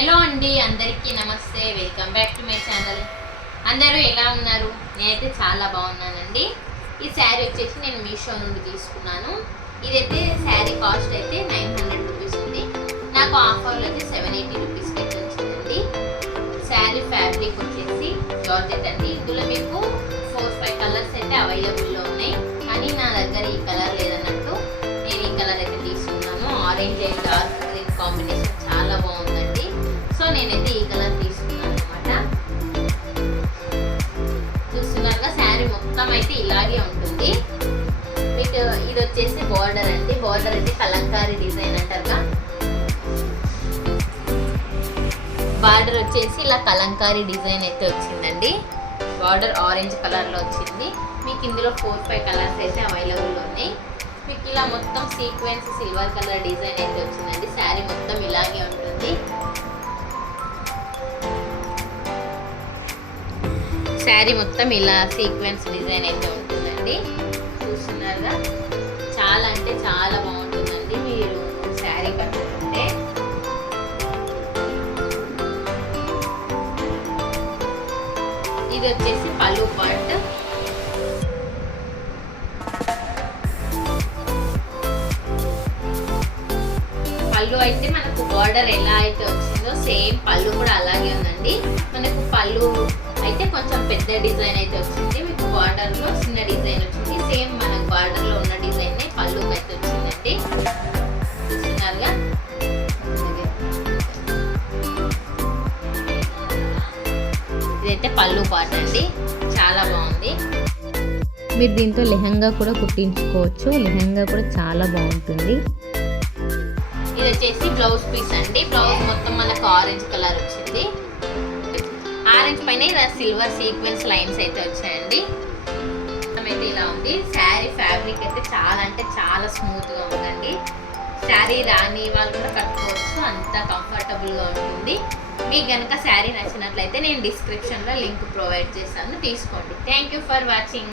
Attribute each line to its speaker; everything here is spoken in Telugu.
Speaker 1: హలో అండి అందరికీ నమస్తే welcome back to my channel. అందరూ ఎలా ఉన్నారు? నేనైతే చాలా బాగున్నానండి. ఈ శారీ వచ్చేసి నేను మీషో నుండి తీసుకున్నాను. ఇదైతే శారీ కాస్ట్ అయితే నైన్ హండ్రెడ్ రూపీస్ ఉంది. నాకు ఆఫర్లో అయితే సెవెన్ ఎయిటీ రూపీస్కి వచ్చిందండి. శారీ ఫ్యాబ్రిక్ వచ్చేసి జార్జెట్ అండి. ఇందులో మీకు ఫోర్ ఫైవ్ కలర్స్ అయితే అవైలబుల్లో ఉన్నాయి. కానీ నా దగ్గర ఈ కలర్ లేదన్నట్టు నేను ఈ కలర్ అయితే తీసుకున్నాను. Orange and dark green combination నేనైతే ఈ కలర్ తీసుకున్నాను అనమాట చూస్తున్నారుగా శారీ మొత్తం అయితే ఇలాగే ఉంటుంది. మీకు ఇది వచ్చేసి బార్డర్ అండి. బార్డర్ అయితే కలంకారీ డిజైన్ అంటారుగా. బార్డర్ వచ్చేసి ఇలా కలంకారీ డిజైన్ అయితే వచ్చిందండి. బార్డర్ ఆరెంజ్ కలర్లో వచ్చింది. మీకు ఇందులో ఫోర్ ఫైవ్ కలర్స్ అయితే అవైలబుల్ ఉన్నాయి. మీకు ఇలా మొత్తం సీక్వెన్స్ సిల్వర్ కలర్ డిజైన్ అయితే వచ్చింది శారీ మొత్తం ఇలా సీక్వెన్స్ డిజైన్ అయితే ఉంటుందండి. చూస్తున్నారుగా? చాలా అంటే చాలా బాగుంటుందండి మీరు శారీ కట్టుకుంటే. ఇది వచ్చేసి పళ్ళు పార్ట్ పళ్ళు అయితే మనకు బార్డర్ ఎలా అయితే వచ్చిందో సేమ్ పళ్ళు కూడా అలాగే ఉందండి. మనకు పళ్ళు కొంచెం పెద్ద డిజైన్ అయితే వచ్చింది. మీకు బార్డర్లో చిన్న డిజైన్ వచ్చింది. సేమ్ మనకు బార్డర్లో ఉన్న డిజైన్ పళ్ళు అయితే వచ్చిందండి. చూస్తున్నారుగా ఇదైతే పళ్ళు పాట అండి. చాలా బాగుంది.
Speaker 2: మీరు దీంతో లెహంగా కూడా కుట్టించుకోవచ్చు. లెహంగా కూడా చాలా బాగుంటుంది.
Speaker 1: ఇది వచ్చేసి బ్లౌజ్ పీస్ అండి. బ్లౌజ్ మొత్తం మనకు ఆరెంజ్ కలర్ వచ్చింది. పైన ఇలా సిల్వర్ సీక్వెన్స్ లైన్స్ అయితే వచ్చాయండి. మొత్తం అయితే ఇలా ఉంది. శారీ ఫ్యాబ్రిక్ అయితే చాలా అంటే చాలా స్మూత్గా ఉందండి. శారీ రాని వాళ్ళు కూడా కట్టుకోవచ్చు. అంత కంఫర్టబుల్గా ఉంటుంది. మీకు కనుక శారీ నచ్చినట్లయితే నేను డిస్క్రిప్షన్లో లింక్ ప్రొవైడ్ చేస్తాను తీసుకోండి. Thank you for watching